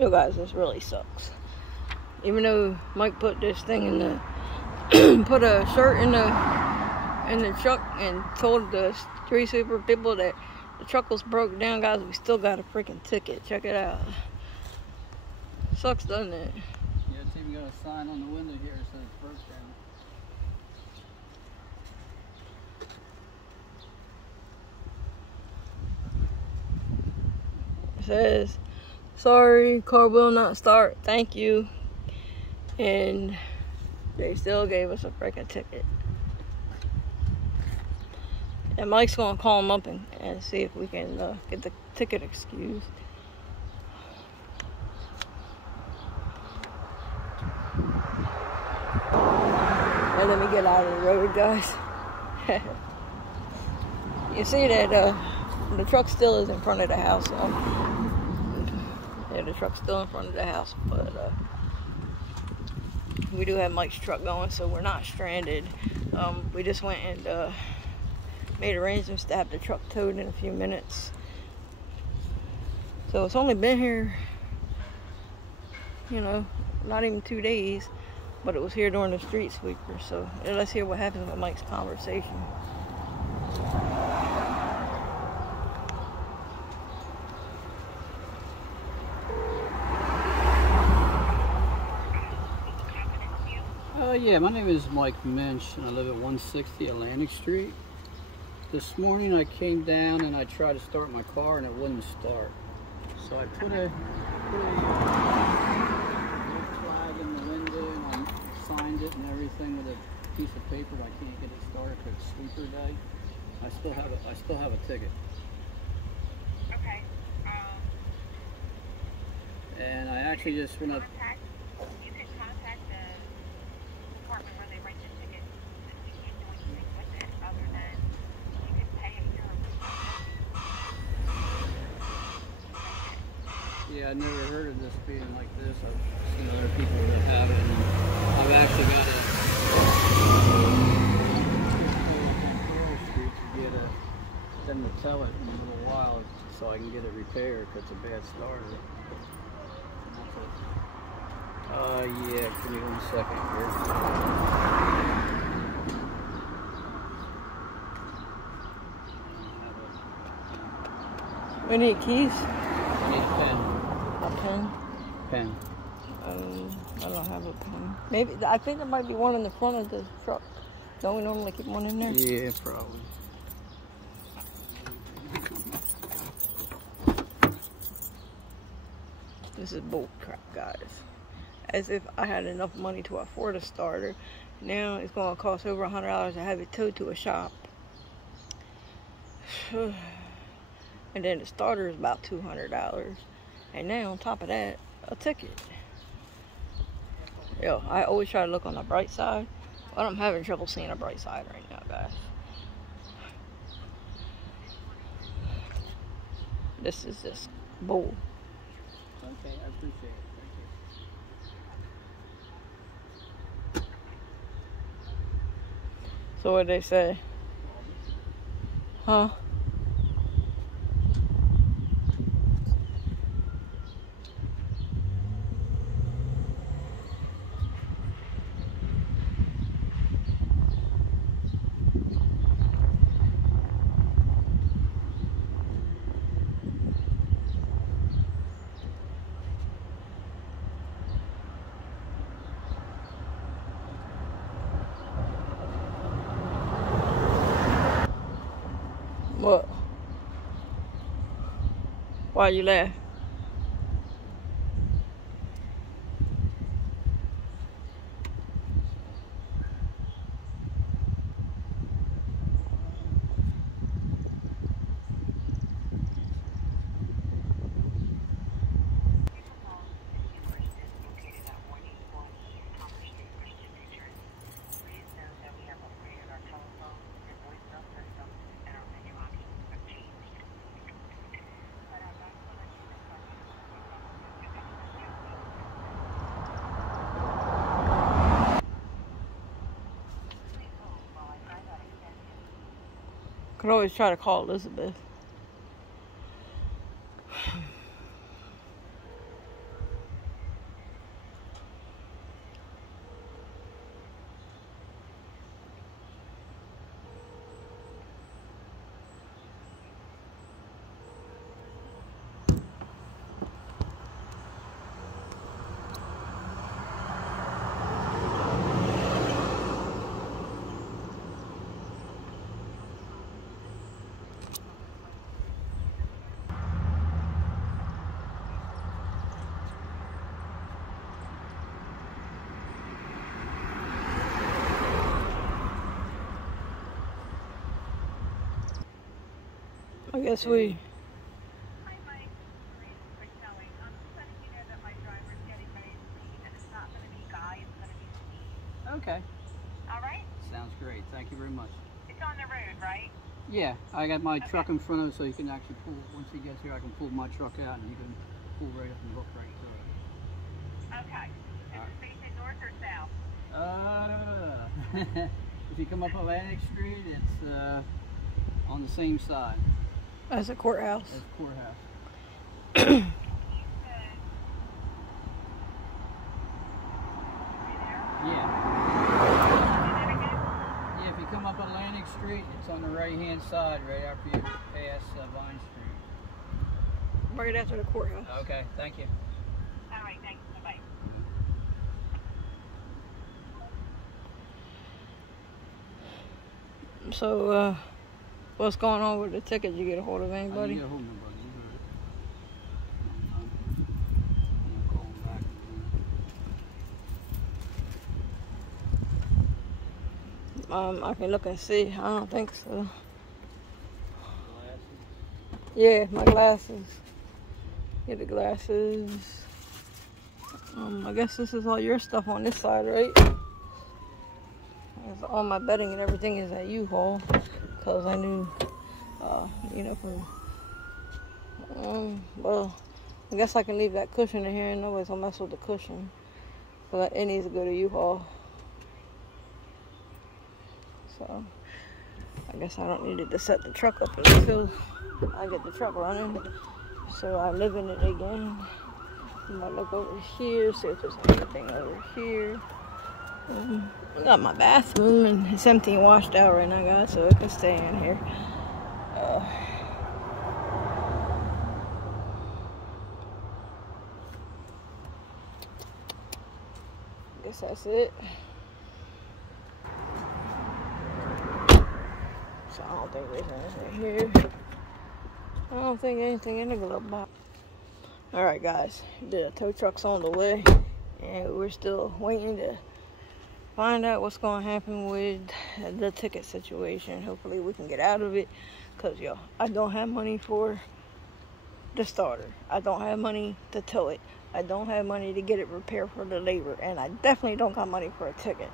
Yo guys, this really sucks. Even though Mike put this thing in the put a shirt in the truck and told the street sweeper people that the truck was broke down, guys, we still got a freaking ticket. Check it out. Sucks, doesn't it? Yeah, it's even got a sign on the window here that says broke down. It says, sorry, car will not start, thank you. And they still gave us a freaking ticket. And Mike's gonna call him up and see if we can get the ticket excused. And let me get out of the road, guys. You see that the truck still is in front of the house. Yeah, the truck's still in front of the house, but we do have Mike's truck going, so we're not stranded. We just went and made arrangements to have the truck towed in a few minutes. So it's only been here, you know, not even 2 days, but it was here during the street sweeper. So let's hear what happens with Mike's conversation. Yeah, my name is Mike Minch, and I live at 160 Atlantic Street. This morning I came down and I tried to start my car and it wouldn't start. So I put a little flag in the window and I signed it and everything with a piece of paper, but I can't get it started because it's sweeper day. I still have a ticket. Okay. And I actually just went up. You can contact the department where they write the ticket. You can't do anything with it other than you can pay it here. Yeah, I never heard of this being like this. I've seen other people that have it, and I've actually got to get them to tell it in a little while so I can get it repaired because it's a bad starter. Yeah, give me 1 second here. We need keys. I need a pen. A pen? Pen. I don't have a pen. Maybe, I think there might be one in the front of the truck. Don't we normally keep one in there? Yeah, probably. This is bull crap, guys. As if I had enough money to afford a starter. Now it's going to cost over $100 to have it towed to a shop. And then the starter is about $200. And now on top of that, a ticket. Yo, I always try to look on the bright side, but I'm having trouble seeing a bright side right now, guys. This is just bull. Okay, I appreciate it. Thank you. So what they say? Huh? What? Why you laugh? Could always try to call Elizabeth. guess we... Hi, Mike. Quick Kelly. I'm just letting you know that my driver's getting ready to leave, and it's not going to be Guy, it's going to be Steve. Okay. All right? Sounds great. Thank you very much. It's on the road, right? Yeah, I got my truck in front of him so you can actually pull, once he gets here, I can pull my truck out and you can pull right up and hook right to it. Okay. Is All it facing north or south? If you come up Atlantic Street, it's on the same side As a courthouse. as courthouse. You said... Yeah. Say that again? Yeah, if you come up Atlantic Street, it's on the right-hand side, right after you pass Vine Street. Right after the courthouse. Okay, thank you. All right, thanks. Bye-bye. So, what's going on with the ticket? Did you get a hold of I didn't anybody? get a hold of nobody. You heard it. I'm gonna call him back again. I can look and see. I don't think so. Glasses. Yeah, my glasses. Get the glasses. I guess this is all your stuff on this side, right? All my bedding and everything is at U-Haul, because I knew, you know, well, I guess I can leave that cushion in here and nobody's gonna mess with the cushion, but it needs to go to U-Haul. So I guess I don't need to set the truck up until I get the truck running, so I live in it again. I'm gonna look over here, see if there's anything over here. I got my bathroom and it's empty and washed out right now, guys, so it can stay in here. I guess that's it. So I don't think there's anything here. I don't think anything in the glove box. Alright, guys, the tow truck's on the way and we're still waiting to find out what's going to happen with the ticket situation. Hopefully we can get out of it, because yo, I don't have money for the starter. I don't have money to tow it. I don't have money to get it repaired for the labor, and I definitely don't got money for a ticket.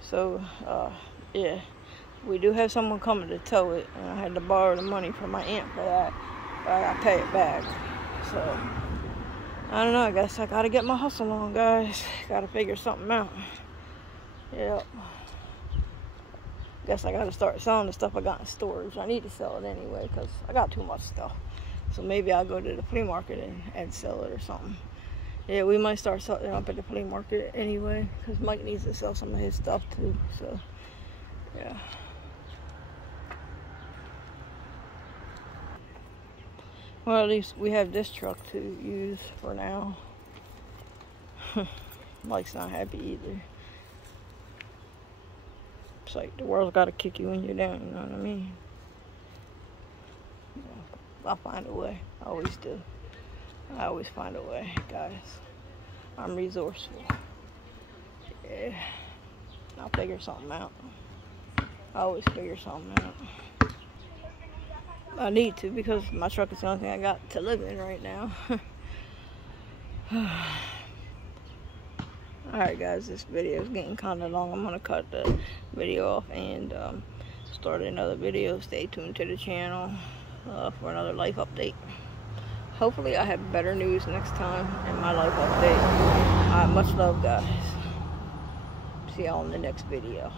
So yeah, we do have someone coming to tow it, and I had to borrow the money from my aunt for that, but I gotta pay it back. So I don't know, I guess I gotta get my hustle on, guys. Gotta figure something out. Yep. Guess I gotta start selling the stuff I got in storage. I need to sell it anyway, because I got too much stuff. So maybe I'll go to the flea market and sell it or something. Yeah, we might start selling it up at the flea market anyway, because Mike needs to sell some of his stuff too, so yeah. Well, at least we have this truck to use for now. Mike's not happy either. It's like the world's got to kick you when you're down, you know what I mean? Yeah, I'll find a way. I always do. I always find a way, guys. I'm resourceful. Yeah. I'll figure something out. I always figure something out. I need to, because my truck is the only thing I got to live in right now. Alright guys, this video is getting kind of long. I'm going to cut the video off and start another video. Stay tuned to the channel for another life update. Hopefully I have better news next time in my life update. Alright, much love guys. See y'all in the next video.